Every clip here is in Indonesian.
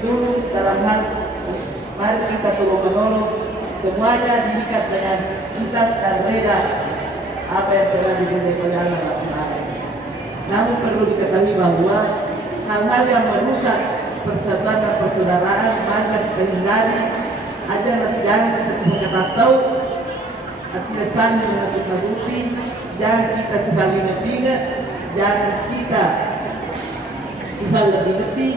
dulu dalam hal mari kita tolong menolong, semuanya diikat dengan ikhlas dan reda apa yang telah diberi oleh Allah Taala. Namun perlu diketahui bahwa hal-hal yang merusak persatuan dan persaudaraan maka kita hindari. Ada jangan kita semuanya tahu asli saling menakut-nakuti, jangan kita saling ingat, jangan kita saling lebih,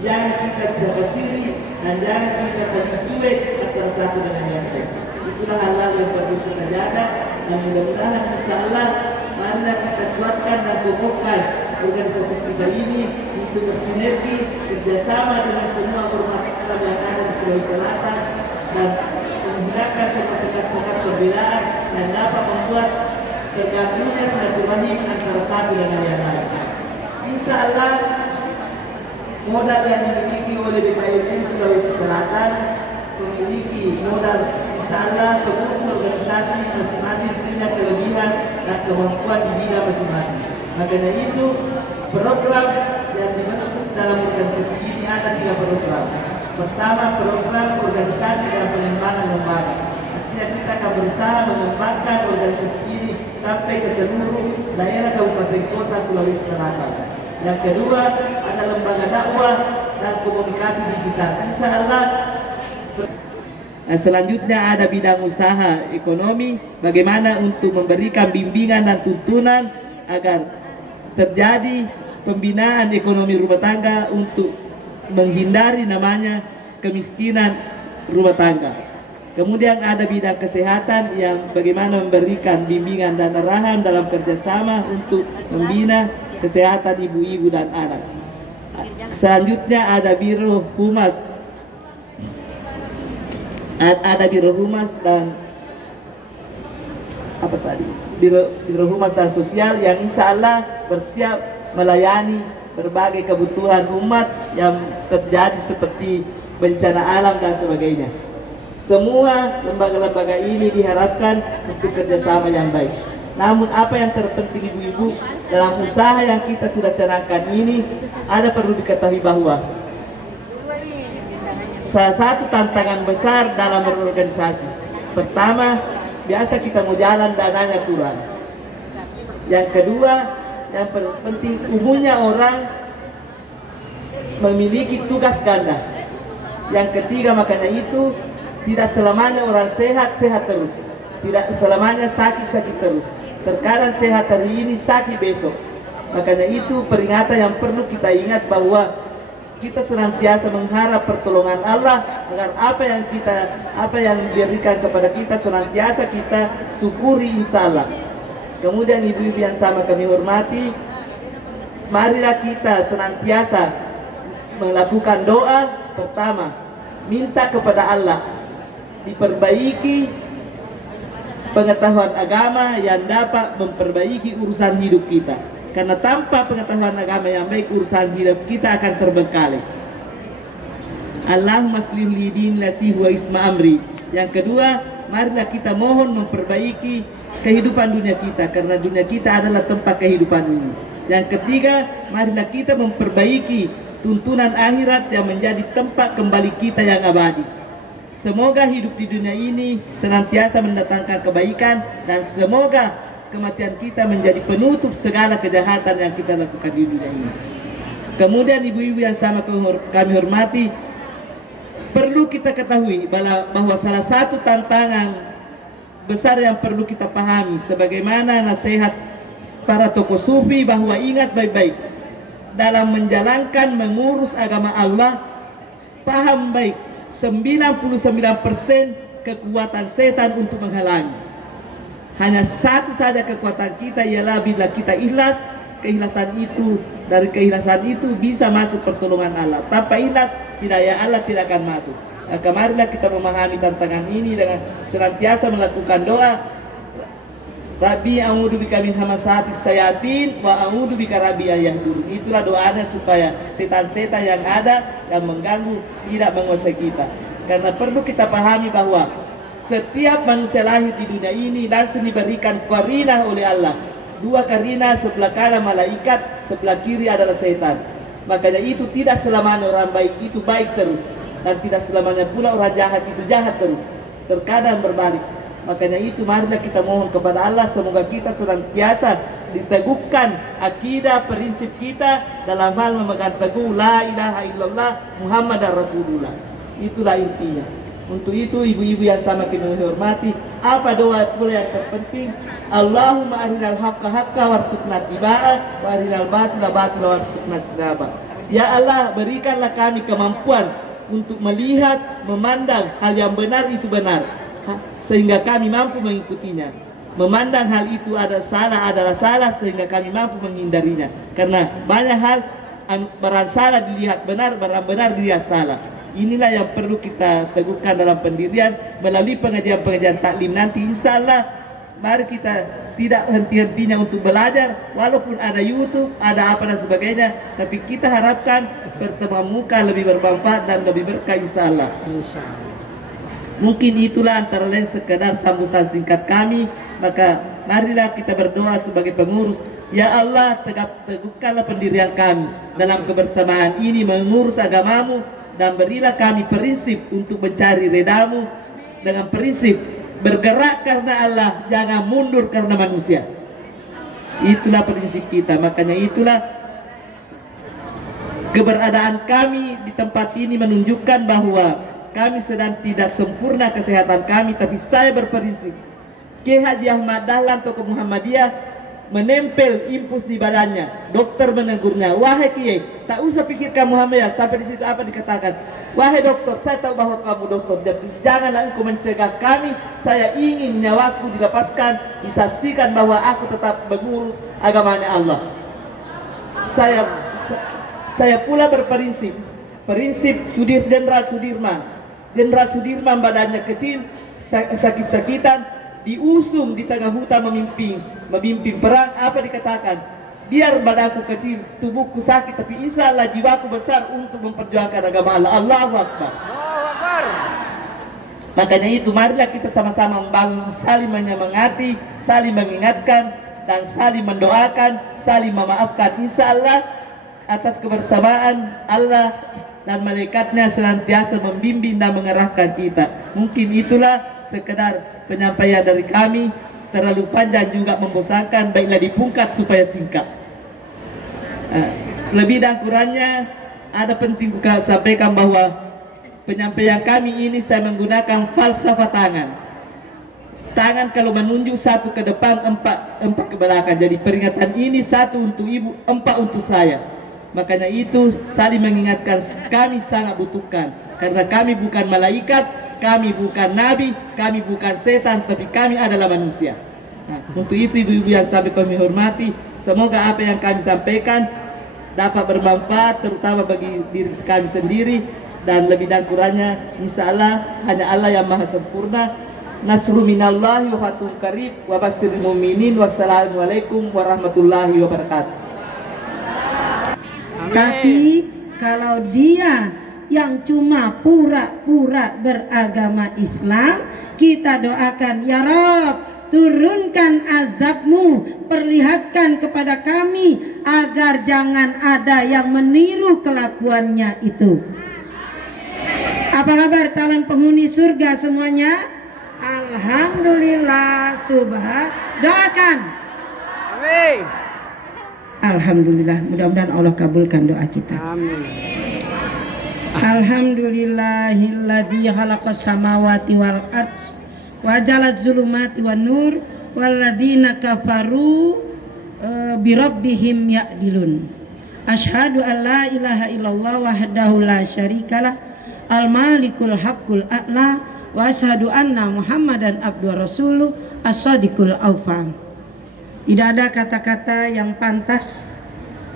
jangan kita siri dan jangan kita saling cuek antara satu dengan yang lain. Itulah hal-hal yang perlu kita jaga dan mudah-mudahan insyaallah marilah kita kuatkan dan kokohkan organisasi kita ini untuk bersinergi kerjasama dengan semua ormas Islam yang ada di Sulawesi Selatan dan menghilangkan semua sekat-sekat perbedaan dan dapat membuat tergabungnya silaturahim antara satu dengan yang lain. Insyaallah modal yang dimiliki oleh BKIMN Sulawesi Selatan memiliki modal insyaallah pengurus organisasi masing-masing punya kelebihan dan kemampuan di bidang masing-masing. Makanya itu program yang dibentuk dalam organisasi ini ada 3 program. Pertama, program organisasi dan pengembangan lembaga. Artinya kita akan berusaha mengembangkan organisasi ini sampai ke seluruh daerah kabupaten kota Sulawesi Selatan. Yang kedua, ada lembaga dakwah dan komunikasi digital. Insyaallah. Selanjutnya ada bidang usaha ekonomi, bagaimana untuk memberikan bimbingan dan tuntunan agar terjadi pembinaan ekonomi rumah tangga untuk menghindari namanya kemiskinan rumah tangga. Kemudian ada bidang kesehatan yang bagaimana memberikan bimbingan dan arahan dalam kerjasama untuk membina kesehatan ibu-ibu dan anak. Selanjutnya ada Biro Humas, dan apa tadi? Biro Humas dan Sosial yang insyaallah bersiap melayani berbagai kebutuhan umat yang terjadi seperti bencana alam dan sebagainya. Semua lembaga-lembaga ini diharapkan untuk kerjasama yang baik. Namun apa yang terpenting ibu-ibu dalam usaha yang kita sudah canangkan ini, ada perlu diketahui bahwa salah satu tantangan besar dalam berorganisasi, pertama, biasa kita mau jalan dananya kurang. Yang kedua, yang penting umumnya orang memiliki tugas ganda. Yang ketiga, makanya itu tidak selamanya orang sehat terus, tidak selamanya sakit terus. Terkadang sehat hari ini, sakit besok. Makanya itu peringatan yang perlu kita ingat bahwa kita senantiasa mengharap pertolongan Allah agar apa yang diberikan kepada kita senantiasa kita syukuri insyaallah. Kemudian ibu-ibu yang sama kami hormati, marilah kita senantiasa melakukan doa. Pertama, minta kepada Allah diperbaiki pengetahuan agama yang dapat memperbaiki urusan hidup kita. Karena tanpa pengetahuan agama yang baik, urusan hidup kita akan terbengkalai. Allahumma aslih li din nasi wa isma amri. Yang kedua, marilah kita mohon memperbaiki kehidupan dunia kita, karena dunia kita adalah tempat kehidupan ini. Yang ketiga, marilah kita memperbaiki tuntunan akhirat yang menjadi tempat kembali kita yang abadi. Semoga hidup di dunia ini senantiasa mendatangkan kebaikan, dan semoga kematian kita menjadi penutup segala kejahatan yang kita lakukan di dunia ini. Kemudian ibu-ibu yang sama kami hormati, perlu kita ketahui bahwa salah satu tantangan besar yang perlu kita pahami, sebagaimana nasihat para tokoh sufi, bahwa ingat baik-baik dalam menjalankan mengurus agama Allah, paham baik 99% kekuatan setan untuk menghalangi. Hanya satu saja kekuatan kita, ialah bila kita ikhlas. Dari keikhlasan itu bisa masuk pertolongan Allah. Tanpa ikhlas, hidayah Allah tidak akan masuk. Maka marilah kita memahami tantangan ini dengan senantiasa melakukan doa. Rabbi a'udzu bika min hamasati syayatin wa a'udzu bika rabbi yahdurun. Itulah doanya supaya setan-setan yang ada yang mengganggu tidak menguasai kita. Karena perlu kita pahami bahwa setiap manusia lahir di dunia ini langsung diberikan qarinah oleh Allah. 2 qarinah, sebelah kanan malaikat, sebelah kiri adalah setan. Makanya itu tidak selamanya orang baik itu baik terus, dan tidak selamanya pula orang jahat itu jahat terus. Terkadang berbalik. Makanya itu marilah kita mohon kepada Allah, semoga kita senantiasa diteguhkan akidah prinsip kita dalam hal memegang teguh la ilaha illallah Muhammadar Rasulullah. Itulah intinya. Untuk itu ibu-ibu yang sama kita hormati, apa doa pula yang terpenting? Allahumma arinal haqqa haqqa warzuqna tibaa wa arinal batila batila warzuqna tinaba. Ya Allah, berikanlah kami kemampuan untuk melihat, memandang hal yang benar itu benar, sehingga kami mampu mengikutinya. Memandang hal itu adalah salah sehingga kami mampu menghindarinya. Karena banyak hal barang salah dilihat benar, barang benar dilihat salah. Inilah yang perlu kita teguhkan dalam pendirian melalui pengajian-pengajian taklim nanti. Insya Allah mari kita tidak henti-hentinya untuk belajar, walaupun ada YouTube, ada apa dan sebagainya, tapi kita harapkan pertemuan muka lebih bermanfaat dan lebih berkah insya Allah. Mungkin itulah antara lain sekedar sambutan singkat kami. Maka marilah kita berdoa sebagai pengurus. Ya Allah, teguhkanlah pendirian kami dalam kebersamaan ini mengurus agamamu, dan berilah kami prinsip untuk mencari redamu dengan prinsip bergerak karena Allah, jangan mundur karena manusia. Itulah prinsip kita. Makanya itulah keberadaan kami di tempat ini menunjukkan bahwa kami sedang tidak sempurna kesehatan kami, tapi saya berprinsip. Kiai Haji Ahmad Dahlan tokoh Muhammadiyah menempel impus di badannya. Dokter menegurnya, wahai Kiai, tak usah pikirkan Muhammadiyah. Sampai di situ apa dikatakan? Wahai dokter, saya tahu bahwa kamu dokter, jadi janganlah engkau mencegah kami. Saya ingin nyawaku dilepaskan, disaksikan bahwa aku tetap mengurus agamanya Allah. Saya pula berprinsip, prinsip Jenderal Sudirman badannya kecil, sakit-sakitan, diusung di tengah hutan memimpin perang. Apa dikatakan? Biar badanku kecil, tubuhku sakit, tapi insya Allah jiwaku besar untuk memperjuangkan agama Allah. Allahu Akbar. Makanya itu marilah kita sama-sama membangun, saling menyemangati, saling mengingatkan, dan saling mendoakan, saling memaafkan. Insya Allah atas kebersamaan Allah dan malaikatnya senantiasa membimbing dan mengerahkan kita. Mungkin itulah sekedar penyampaian dari kami. Terlalu panjang juga membosankan, baiklah dipungkat supaya singkat. Lebih dan kurangnya ada penting saya sampaikan bahwa penyampaian kami ini saya menggunakan falsafah tangan. Tangan kalau menunjuk satu ke depan, empat ke belakang. Jadi peringatan ini satu untuk ibu, empat untuk saya. Makanya itu saling mengingatkan, kami sangat butuhkan. Karena kami bukan malaikat, kami bukan nabi, kami bukan setan, tapi kami adalah manusia. Nah, untuk itu ibu-ibu yang sampai kami hormati, semoga apa yang kami sampaikan dapat bermanfaat, terutama bagi diri kami sendiri, dan lebih dan kurangnya insya Allah hanya Allah yang maha sempurna. Nasru minallahi wa fathun qarib wa basyiril mu'minin. Wassalamualaikum warahmatullahi wabarakatuh. Tapi kalau dia yang cuma pura-pura beragama Islam, kita doakan, ya Rob, turunkan azabmu, perlihatkan kepada kami agar jangan ada yang meniru kelakuannya itu. Apa kabar calon penghuni surga semuanya? Alhamdulillah, doakan. Amin. Alhamdulillah, mudah-mudahan Allah kabulkan doa kita. Amin. Alhamdulillahilladzi khalaqas samawati wal ardh wa jalat zulumati wan nur walladzina kafaru bi rabbihim ya'dilun. Asyhadu an la ilaha illallah wahdahu la syarikalah al malikul haqqul a'la wa asyhadu anna muhammadan abduhu rasuluh as-sadiqul awfa. Tidak ada kata-kata yang pantas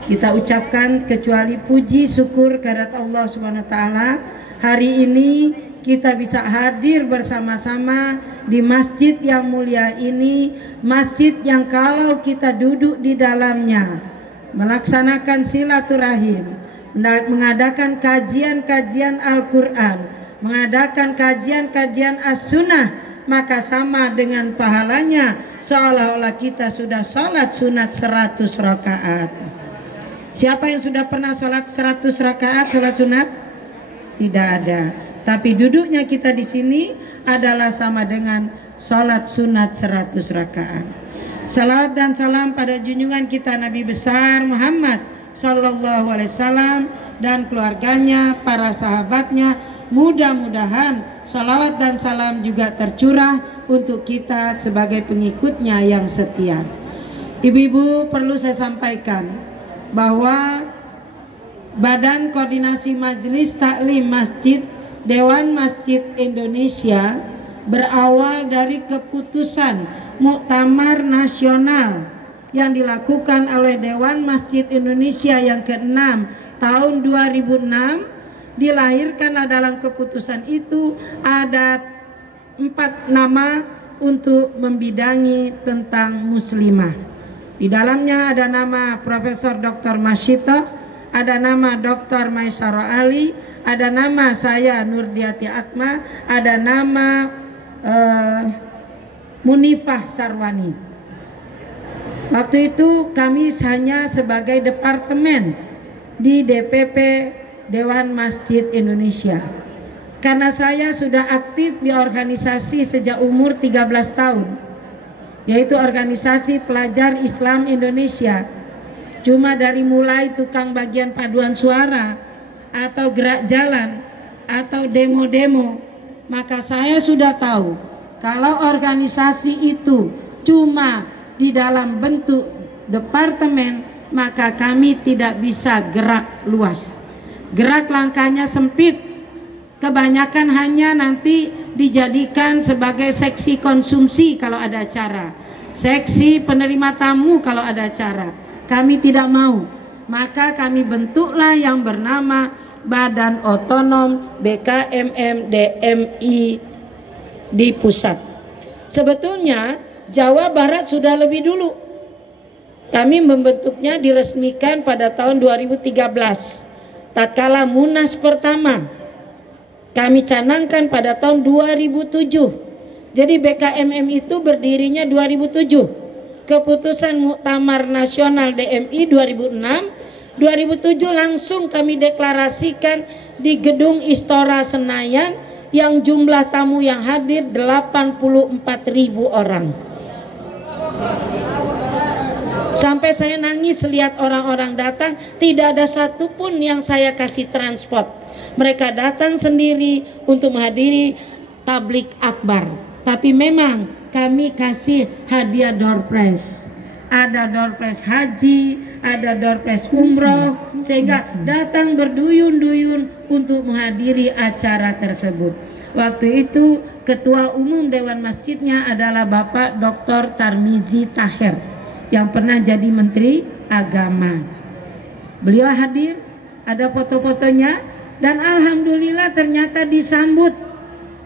kita ucapkan kecuali puji syukur kehadirat Allah Subhanahu wa taala. Hari ini kita bisa hadir bersama-sama di masjid yang mulia ini, masjid yang kalau kita duduk di dalamnya melaksanakan silaturahim, mengadakan kajian-kajian Al-Qur'an, mengadakan kajian-kajian As-Sunnah, maka sama dengan pahalanya seolah-olah kita sudah sholat sunat 100 rakaat. Siapa yang sudah pernah sholat 100 rakaat sholat sunat? Tidak ada. Tapi duduknya kita di sini adalah sama dengan sholat sunat 100 rakaat. Salawat dan salam pada junjungan kita Nabi besar Muhammad Sallallahu Alaihi Wasallam dan keluarganya, para sahabatnya. Mudah-mudahan salawat dan salam juga tercurah untuk kita sebagai pengikutnya yang setia. Ibu-ibu, perlu saya sampaikan bahwa Badan Koordinasi Majelis Taklim Masjid Dewan Masjid Indonesia berawal dari keputusan Muktamar Nasional yang dilakukan oleh Dewan Masjid Indonesia yang ke-6 tahun 2006. Dilahirkanlah dalam keputusan itu ada 4 nama untuk membidangi tentang muslimah. Di dalamnya ada nama Profesor Dr. Masyito, ada nama Dr. Maisaro Ali, ada nama saya Nurdiati Atma, ada nama Munifah Sarwani. Waktu itu kami hanya sebagai departemen di DPP Dewan Masjid Indonesia. Karena saya sudah aktif di organisasi sejak umur 13 tahun, yaitu organisasi pelajar Islam Indonesia. Cuma dari mulai tukang bagian paduan suara atau gerak jalan atau demo-demo, maka saya sudah tahu kalau organisasi itu cuma di dalam bentuk departemen, maka kami tidak bisa gerak luas. Gerak langkahnya sempit, kebanyakan hanya nanti dijadikan sebagai seksi konsumsi kalau ada acara, seksi penerima tamu kalau ada acara. Kami tidak mau, maka kami bentuklah yang bernama Badan Otonom BKMM DMI di pusat. Sebetulnya Jawa Barat sudah lebih dulu. Kami membentuknya diresmikan pada tahun 2013. Tatkala Munas pertama kami canangkan pada tahun 2007. Jadi BKMM itu berdirinya 2007. Keputusan Muktamar Nasional DMI 2006, 2007 langsung kami deklarasikan di Gedung Istora Senayan yang jumlah tamu yang hadir 84.000 orang. Sampai saya nangis lihat orang-orang datang, tidak ada satupun yang saya kasih transport. Mereka datang sendiri untuk menghadiri tablik akbar. Tapi memang kami kasih hadiah door prize. Ada door prize haji, ada door prize umroh, sehingga datang berduyun-duyun untuk menghadiri acara tersebut. Waktu itu ketua umum Dewan Masjidnya adalah Bapak Dr. Tarmizi Tahir yang pernah jadi Menteri Agama. Beliau hadir, ada foto-fotonya, dan alhamdulillah ternyata disambut.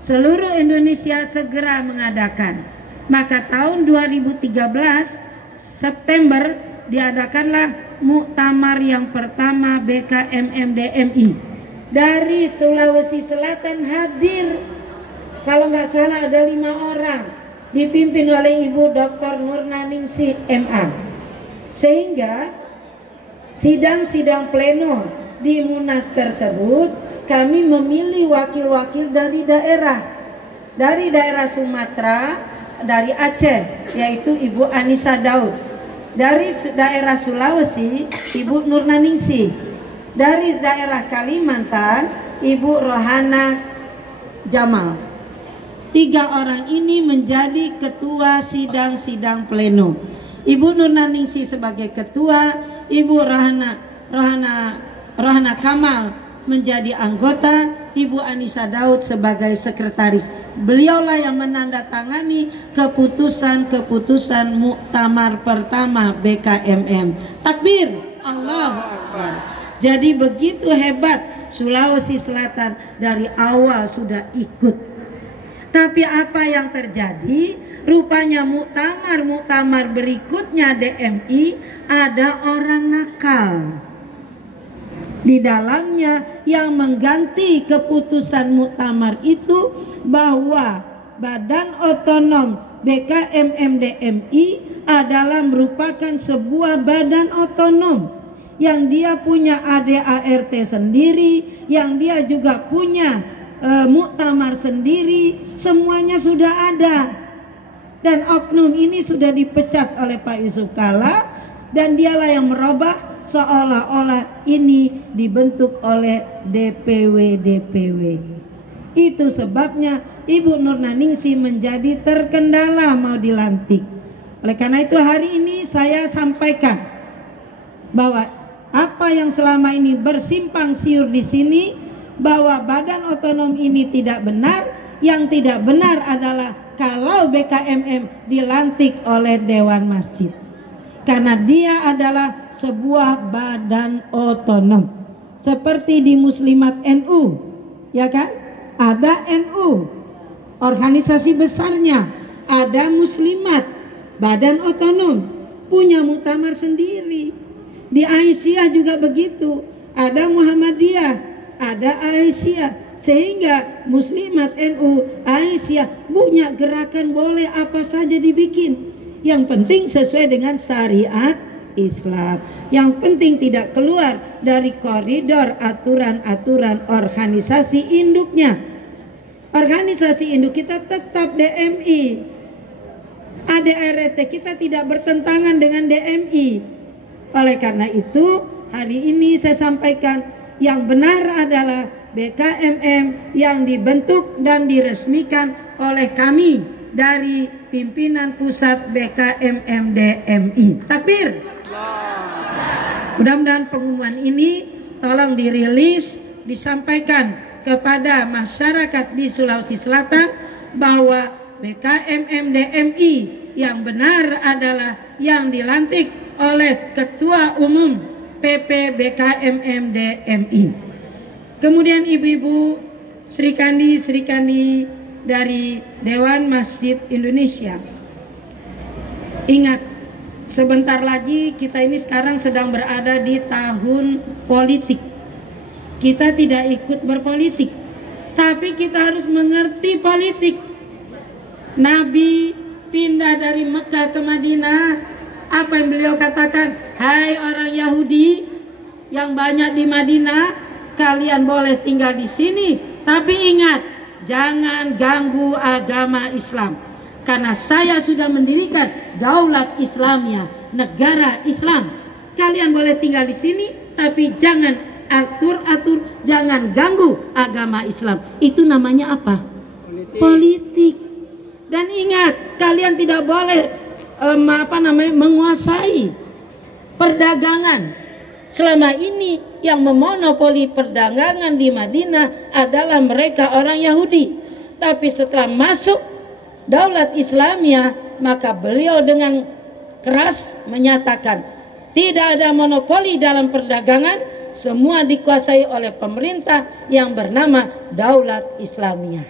Seluruh Indonesia segera mengadakan. Maka tahun 2013 September diadakanlah muktamar yang pertama BKMM DMI. Dari Sulawesi Selatan hadir, kalau nggak salah ada 5 orang, dipimpin oleh Ibu Dr. Nurnaningsih MA. Sehingga sidang-sidang pleno di Munas tersebut kami memilih wakil-wakil dari daerah Sumatera, dari Aceh, yaitu Ibu Anissa Daud. Dari daerah Sulawesi, Ibu Nurnaningsih. Dari daerah Kalimantan, Ibu Rohana Jamal. 3 orang ini menjadi ketua sidang-sidang pleno. Ibu Nurnaningsih sebagai ketua, Ibu Rohana Kamal menjadi anggota, Ibu Anissa Daud sebagai sekretaris. Beliaulah yang menandatangani keputusan-keputusan muktamar pertama BKMM. Takbir, Allahu Akbar. Jadi begitu hebat Sulawesi Selatan, dari awal sudah ikut. Tapi apa yang terjadi? Rupanya muktamar berikutnya DMI ada orang nakal di dalamnya yang mengganti keputusan muktamar itu, bahwa Badan Otonom BKMM DMI adalah merupakan sebuah badan otonom yang dia punya ADART sendiri, yang dia juga punya muktamar sendiri, semuanya sudah ada. Dan oknum ini sudah dipecat oleh Pak Yusuf Kalla, dan dialah yang merubah seolah-olah ini dibentuk oleh DPW. Itu sebabnya Ibu Nurnaningsih menjadi terkendala mau dilantik. Oleh karena itu hari ini saya sampaikan bahwa apa yang selama ini bersimpang siur di sini, bahwa badan otonom ini tidak benar. Yang tidak benar adalah kalau BKMM dilantik oleh Dewan Masjid, karena dia adalah sebuah badan otonom seperti di Muslimat NU, ya kan? Ada NU, organisasi besarnya, ada Muslimat, badan otonom, punya muktamar sendiri. Di Aisyah juga begitu, ada Muhammadiyah, ada Aisyah, sehingga Muslimat NU, Aisyah punya gerakan, boleh apa saja dibikin. Yang penting sesuai dengan syariat Islam. Yang penting tidak keluar dari koridor aturan-aturan organisasi induknya. Organisasi induk kita tetap DMI. ADART kita tidak bertentangan dengan DMI. Oleh karena itu, hari ini saya sampaikan yang benar adalah BKMM yang dibentuk dan diresmikan oleh kami dari pimpinan pusat BKMM DMI. Takbir. Mudah-mudahan pengumuman ini tolong dirilis, disampaikan kepada masyarakat di Sulawesi Selatan bahwa BKMM DMI yang benar adalah yang dilantik oleh Ketua Umum PP BKMM DMI. Kemudian ibu-ibu Sri Kandi dari Dewan Masjid Indonesia, ingat, sebentar lagi kita ini sekarang sedang berada di tahun politik. Kita tidak ikut berpolitik, tapi kita harus mengerti politik. Nabi pindah dari Mekah ke Madinah, apa yang beliau katakan? Hai orang Yahudi yang banyak di Madinah, kalian boleh tinggal di sini, tapi ingat, jangan ganggu agama Islam, karena saya sudah mendirikan daulat Islamia, negara Islam. Kalian boleh tinggal di sini, tapi jangan atur-atur, jangan ganggu agama Islam. Itu namanya apa? Politik. Dan ingat, kalian tidak boleh menguasai perdagangan. Selama ini yang memonopoli perdagangan di Madinah adalah mereka orang Yahudi. Tapi setelah masuk daulat Islamia, maka beliau dengan keras menyatakan tidak ada monopoli dalam perdagangan, semua dikuasai oleh pemerintah yang bernama daulat Islamia.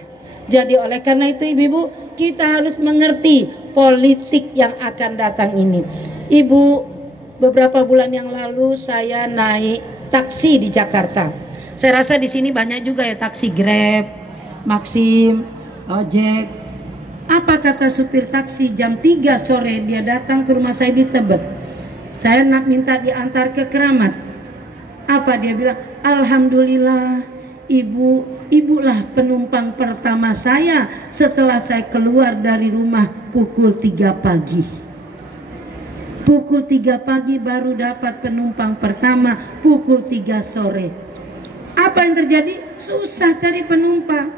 Jadi oleh karena itu ibu-ibu, kita harus mengerti politik yang akan datang ini. Ibu, beberapa bulan yang lalu saya naik taksi di Jakarta. Saya rasa di sini banyak juga ya taksi Grab, Maxim, ojek. Apa kata supir taksi? Jam 3 sore dia datang ke rumah saya di Tebet. Saya nak minta diantar ke Keramat. Apa dia bilang? Alhamdulillah, ibulah penumpang pertama saya setelah saya keluar dari rumah pukul 3 pagi. Pukul 3 pagi baru dapat penumpang pertama, pukul 3 sore. Apa yang terjadi? Susah cari penumpang,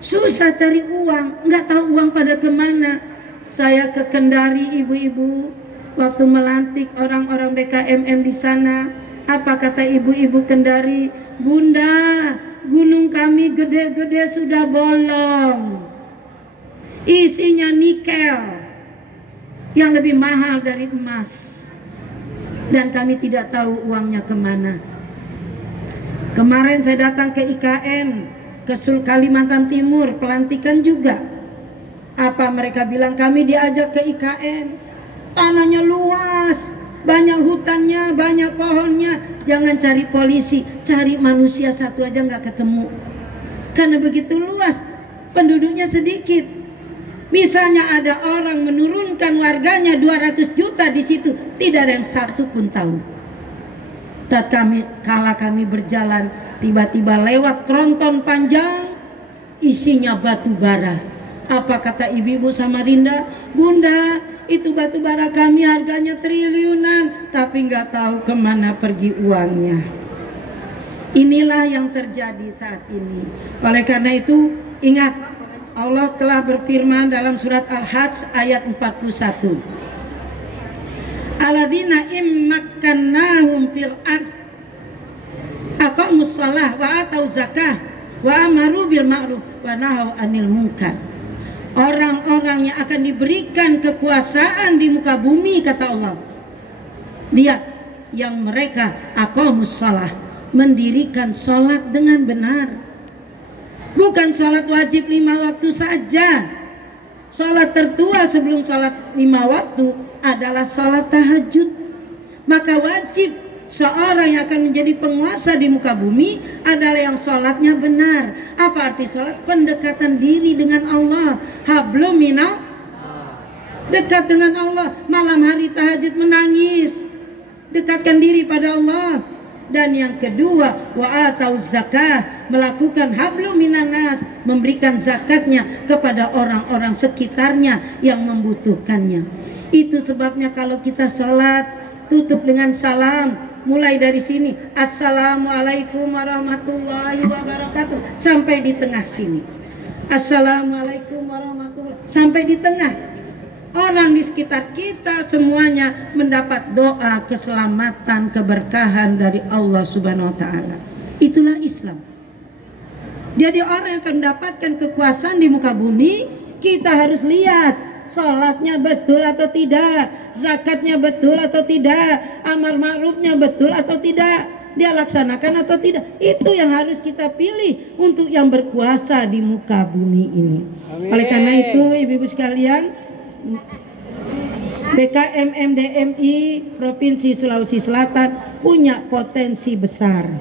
susah cari uang, nggak tahu uang pada kemana. Saya ke Kendari ibu-ibu, waktu melantik orang-orang BKMM di sana. Apa kata ibu-ibu Kendari? Bunda, gunung kami gede-gede sudah bolong, isinya nikel yang lebih mahal dari emas, dan kami tidak tahu uangnya kemana. Kemarin saya datang ke IKN, ke Kalimantan Timur, pelantikan juga. Apa mereka bilang? Kami diajak ke IKN, tanahnya luas, banyak hutannya, banyak pohonnya. Jangan cari polisi, cari manusia satu aja nggak ketemu, karena begitu luas, penduduknya sedikit. Misalnya ada orang menurunkan warganya 200 juta di situ, tidak ada yang satu pun tahu. Tatkala kami berjalan, tiba-tiba lewat tronton panjang, isinya batu bara. Apa kata ibu-ibu Samarinda? Bunda, itu batu bara kami harganya triliunan, tapi nggak tahu kemana pergi uangnya. Inilah yang terjadi saat ini. Oleh karena itu, ingat, Allah telah berfirman dalam surat Al-Hajj ayat 41. Alladzina immakkannahum fil ard aqamus shalah wa atau zakah wa amaru bil ma'ruf wa nahaw 'anil munkar. Orang-orang yang akan diberikan kekuasaan di muka bumi, kata Allah, dia yang mereka aqamus shalah, mendirikan sholat dengan benar. Bukan sholat wajib 5 waktu saja. Sholat tertua sebelum sholat 5 waktu adalah sholat tahajud. Maka wajib seorang yang akan menjadi penguasa di muka bumi adalah yang sholatnya benar. Apa arti sholat? Pendekatan diri dengan Allah. Hablum minallah, dekat dengan Allah. Malam hari tahajud menangis, dekatkan diri pada Allah. Dan yang kedua, wa atau zakah, melakukan hablum minanas, memberikan zakatnya kepada orang-orang sekitarnya yang membutuhkannya. Itu sebabnya kalau kita sholat, tutup dengan salam. Mulai dari sini, assalamualaikum warahmatullahi wabarakatuh, sampai di tengah sini. Assalamualaikum warahmatullahi, sampai di tengah. Orang di sekitar kita semuanya mendapat doa keselamatan, keberkahan dari Allah Subhanahu wa taala. Itulah Islam. Jadi orang yang akan mendapatkan kekuasaan di muka bumi, kita harus lihat salatnya betul atau tidak, zakatnya betul atau tidak, amar ma'rufnya betul atau tidak, dia laksanakan atau tidak. Itu yang harus kita pilih untuk yang berkuasa di muka bumi ini. Amin. Oleh karena itu, ibu-ibu sekalian, BKMMDMI Provinsi Sulawesi Selatan punya potensi besar.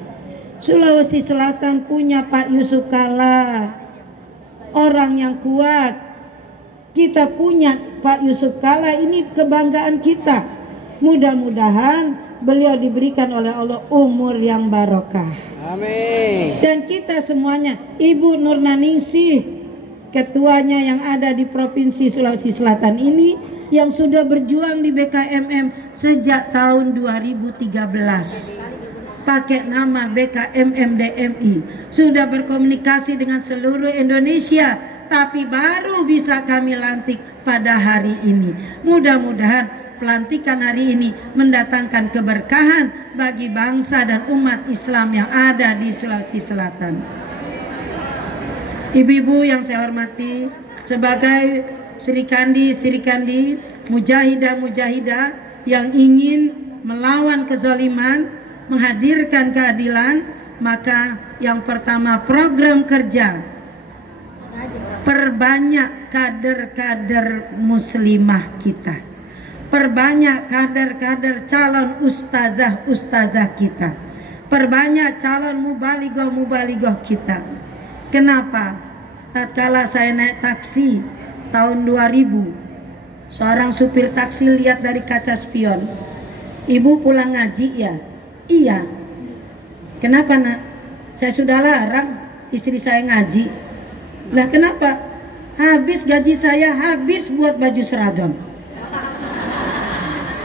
Sulawesi Selatan punya Pak Yusuf Kalla, orang yang kuat. Kita punya Pak Yusuf Kalla, ini kebanggaan kita. Mudah-mudahan beliau diberikan oleh Allah umur yang barokah. Amin. Dan kita semuanya, Ibu Nurnaningsih, ketuanya yang ada di Provinsi Sulawesi Selatan ini, yang sudah berjuang di BKMM sejak tahun 2013, pakai nama BKMMDMI, sudah berkomunikasi dengan seluruh Indonesia, tapi baru bisa kami lantik pada hari ini. Mudah-mudahan pelantikan hari ini mendatangkan keberkahan bagi bangsa dan umat Islam yang ada di Sulawesi Selatan. Ibu-ibu yang saya hormati, sebagai Sri Kandi, mujahidah-mujahidah yang ingin melawan kezaliman, menghadirkan keadilan, maka yang pertama program kerja, perbanyak kader-kader muslimah kita, perbanyak kader-kader calon ustazah-ustazah kita, perbanyak calon mubalighah-mubalighah kita. Kenapa? Tatkala saya naik taksi tahun 2000, seorang supir taksi lihat dari kaca spion, "Ibu pulang ngaji ya?" "Iya." "Kenapa nak?" "Saya sudah larang istri saya ngaji." "Lah kenapa?" "Habis gaji saya habis buat baju seragam.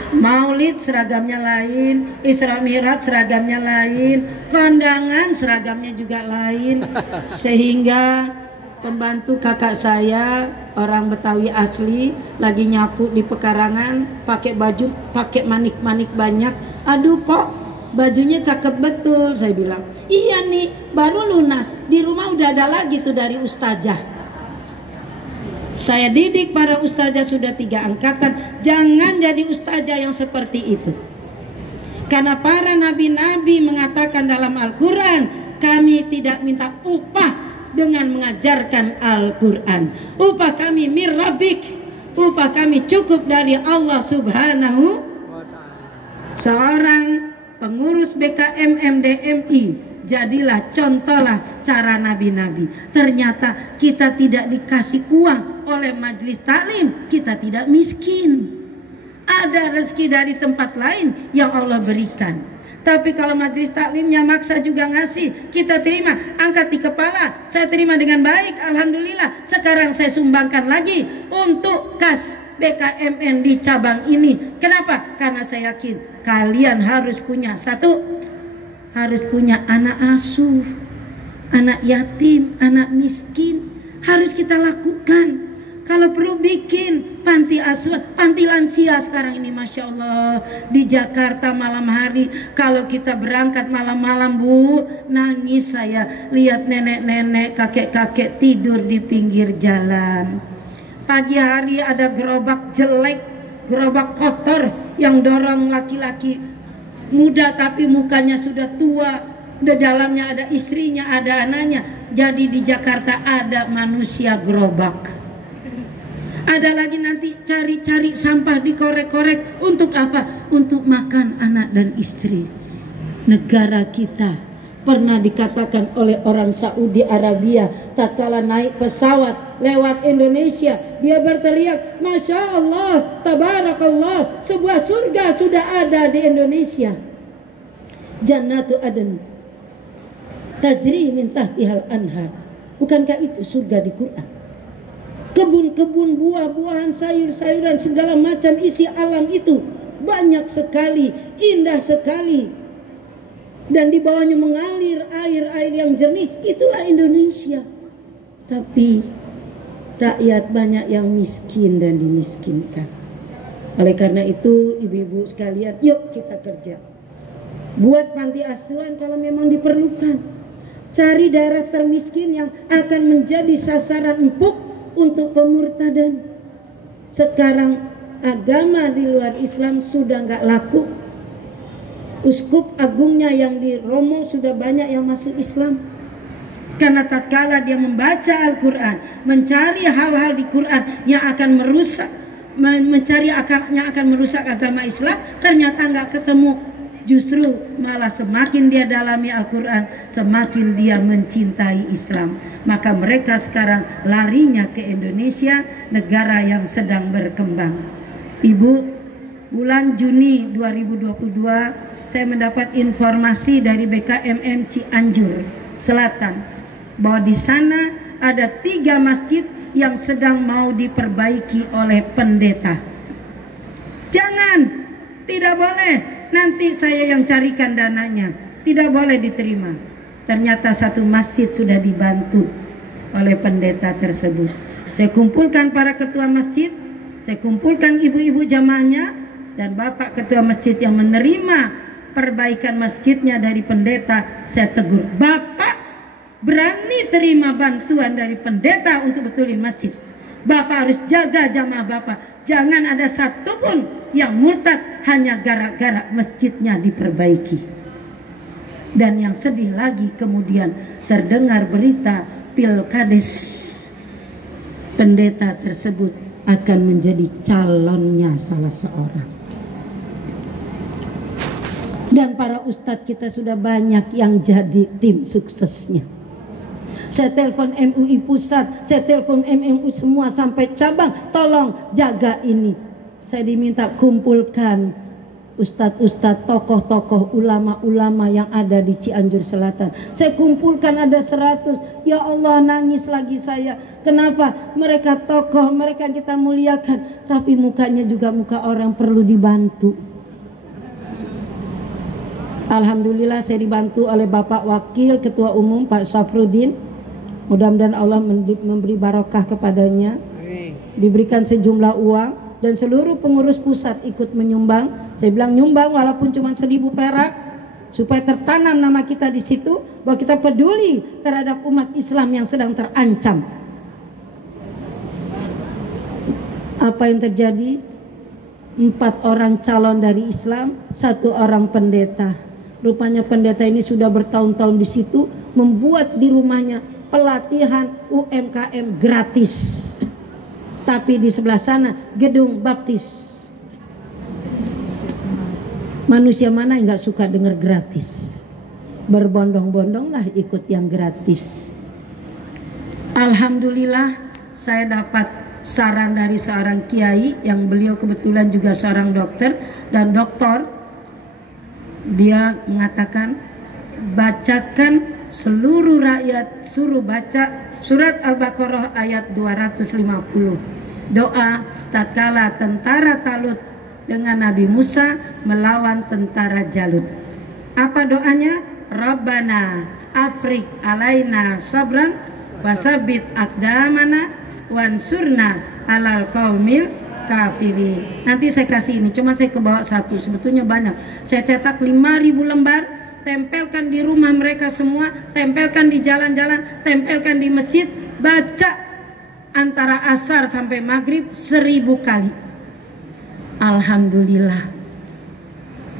Maulid seragamnya lain, Isra Mi'raj seragamnya lain, kondangan seragamnya juga lain." Sehingga pembantu kakak saya, orang Betawi asli, lagi nyapu di pekarangan, pakai baju, pakai manik-manik banyak. "Aduh Pok, bajunya cakep betul." Saya bilang, "Iya nih, baru lunas, di rumah udah ada lagi tuh dari ustazah." Saya didik para ustazah sudah 3 angkatan, jangan jadi ustazah yang seperti itu. Karena para nabi-nabi mengatakan dalam Al-Quran, kami tidak minta upah dengan mengajarkan Al-Quran. Upah kami mir rabbik, upah kami cukup dari Allah Subhanahu wa ta'ala. Seorang pengurus BKMMDMI, jadilah, contohlah cara nabi-nabi. Ternyata kita tidak dikasih uang oleh majelis taklim, kita tidak miskin. Ada rezeki dari tempat lain yang Allah berikan. Tapi kalau majelis taklimnya maksa juga ngasih, kita terima, angkat di kepala. Saya terima dengan baik, alhamdulillah. Sekarang saya sumbangkan lagi untuk kas BKMN di cabang ini. Kenapa? Karena saya yakin kalian harus punya harus punya anak asuh, anak yatim, anak miskin. Harus kita lakukan. Kalau perlu bikin panti asuhan, panti lansia sekarang ini, Masya Allah. Di Jakarta malam hari, kalau kita berangkat malam-malam, Bu, nangis saya lihat nenek-nenek, kakek-kakek tidur di pinggir jalan. Pagi hari ada gerobak jelek, gerobak kotor yang dorong laki-laki muda tapi mukanya sudah tua. Di dalamnya ada istrinya, ada anaknya. Jadi di Jakarta ada manusia gerobak. Ada lagi nanti cari-cari sampah dikorek-korek. Untuk apa? Untuk makan anak dan istri. Negara kita pernah dikatakan oleh orang Saudi Arabia, tatkala naik pesawat lewat Indonesia, dia berteriak, Masya Allah, Tabarakallah, sebuah surga sudah ada di Indonesia. Jannatu Aden tajri min tahtihal anhar. Bukankah itu surga di Quran? Kebun-kebun, buah-buahan, sayur-sayuran, segala macam isi alam itu banyak sekali, indah sekali. Dan di bawahnya mengalir air-air yang jernih. Itulah Indonesia. Tapi rakyat banyak yang miskin dan dimiskinkan. Oleh karena itu, ibu-ibu sekalian, yuk kita kerja. Buat panti asuhan kalau memang diperlukan. Cari daerah termiskin yang akan menjadi sasaran empuk untuk pemurtadan. Sekarang agama di luar Islam sudah nggak laku. Uskup agungnya yang di Romo sudah banyak yang masuk Islam. Karena tatkala dia membaca Al-Quran, mencari hal-hal di Quran yang akan merusak, yang akan merusak agama Islam, ternyata nggak ketemu. Justru malah semakin dia dalami Al-Quran, semakin dia mencintai Islam. Maka mereka sekarang larinya ke Indonesia, negara yang sedang berkembang. Ibu, bulan Juni 2022 saya mendapat informasi dari BKMM Cianjur Selatan bahwa di sana ada 3 masjid yang sedang mau diperbaiki oleh pendeta. Jangan, tidak boleh. Nanti saya yang carikan dananya. Tidak boleh diterima. Ternyata satu masjid sudah dibantu oleh pendeta tersebut. Saya kumpulkan para ketua masjid, saya kumpulkan ibu-ibu jamaahnya, dan bapak ketua masjid yang menerima perbaikan masjidnya dari pendeta. Saya tegur, Bapak berani terima bantuan dari pendeta untuk betulin masjid. Bapak harus jaga jamaah Bapak. Jangan ada satupun yang murtad hanya gara-gara masjidnya diperbaiki. Dan yang sedih lagi, kemudian terdengar berita Pilkades, pendeta tersebut akan menjadi calonnya salah seorang. Dan para ustadz kita sudah banyak yang jadi tim suksesnya. Saya telepon MUI pusat, saya telepon MMU semua sampai cabang, tolong jaga ini. Saya diminta kumpulkan ustadz-ustadz, tokoh-tokoh, ulama-ulama yang ada di Cianjur Selatan. Saya kumpulkan ada 100. Ya Allah, nangis lagi saya. Kenapa? Mereka tokoh, mereka kita muliakan, tapi mukanya juga muka orang perlu dibantu. Alhamdulillah saya dibantu oleh Bapak Wakil Ketua Umum Pak Safrudin. Mudah-mudahan Allah memberi barokah kepadanya. Diberikan sejumlah uang. Dan seluruh pengurus pusat ikut menyumbang. Saya bilang nyumbang walaupun cuma 1.000 perak, supaya tertanam nama kita di situ, bahwa kita peduli terhadap umat Islam yang sedang terancam. Apa yang terjadi? 4 orang calon dari Islam, 1 orang pendeta. Rupanya pendeta ini sudah bertahun-tahun di situ, membuat di rumahnya pelatihan UMKM gratis. Tapi di sebelah sana gedung baptis. Manusia mana yang gak suka dengar gratis? Berbondong-bondonglah ikut yang gratis. Alhamdulillah saya dapat saran dari seorang kiai yang beliau kebetulan juga seorang dokter dan doktor. Dia mengatakan, bacakan seluruh rakyat, suruh baca surat Al-Baqarah ayat 250. Doa tatkala tentara Talut dengan Nabi Musa melawan tentara Jalut. Apa doanya? Rabbana afrik alaina sabran wasabit aqdamana wansurna alal qaumil kafirin. Nanti saya kasih ini, cuma saya kebawa satu, sebetulnya banyak. Saya cetak 5.000 lembar, tempelkan di rumah mereka semua, tempelkan di jalan-jalan, tempelkan di masjid, baca antara asar sampai maghrib 1000 kali. Alhamdulillah,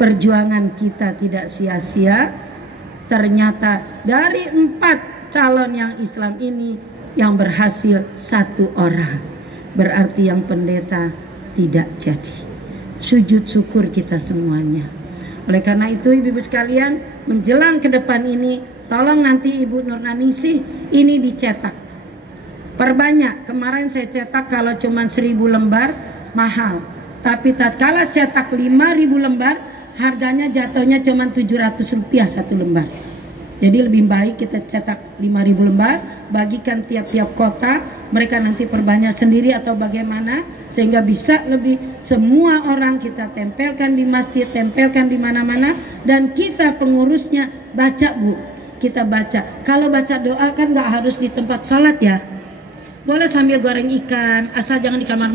perjuangan kita tidak sia-sia. Ternyata dari 4 calon yang Islam ini yang berhasil 1 orang. Berarti yang pendeta tidak jadi. Sujud syukur kita semuanya. Oleh karena itu ibu-ibu sekalian, menjelang ke depan ini, tolong nanti Ibu Nurnaningsih ini dicetak. Perbanyak. Kemarin saya cetak kalau cuma 1000 lembar mahal. Tapi tatkala cetak 5.000 lembar, harganya jatuhnya cuma Rp700 1 lembar. Jadi lebih baik kita cetak 5.000 lembar, bagikan tiap-tiap kota, mereka nanti perbanyak sendiri atau bagaimana, sehingga bisa lebih semua orang kita tempelkan di masjid, tempelkan di mana-mana, dan kita pengurusnya baca Bu, kita baca. Kalau baca doa kan nggak harus di tempat sholat ya, boleh sambil goreng ikan, asal jangan di kamar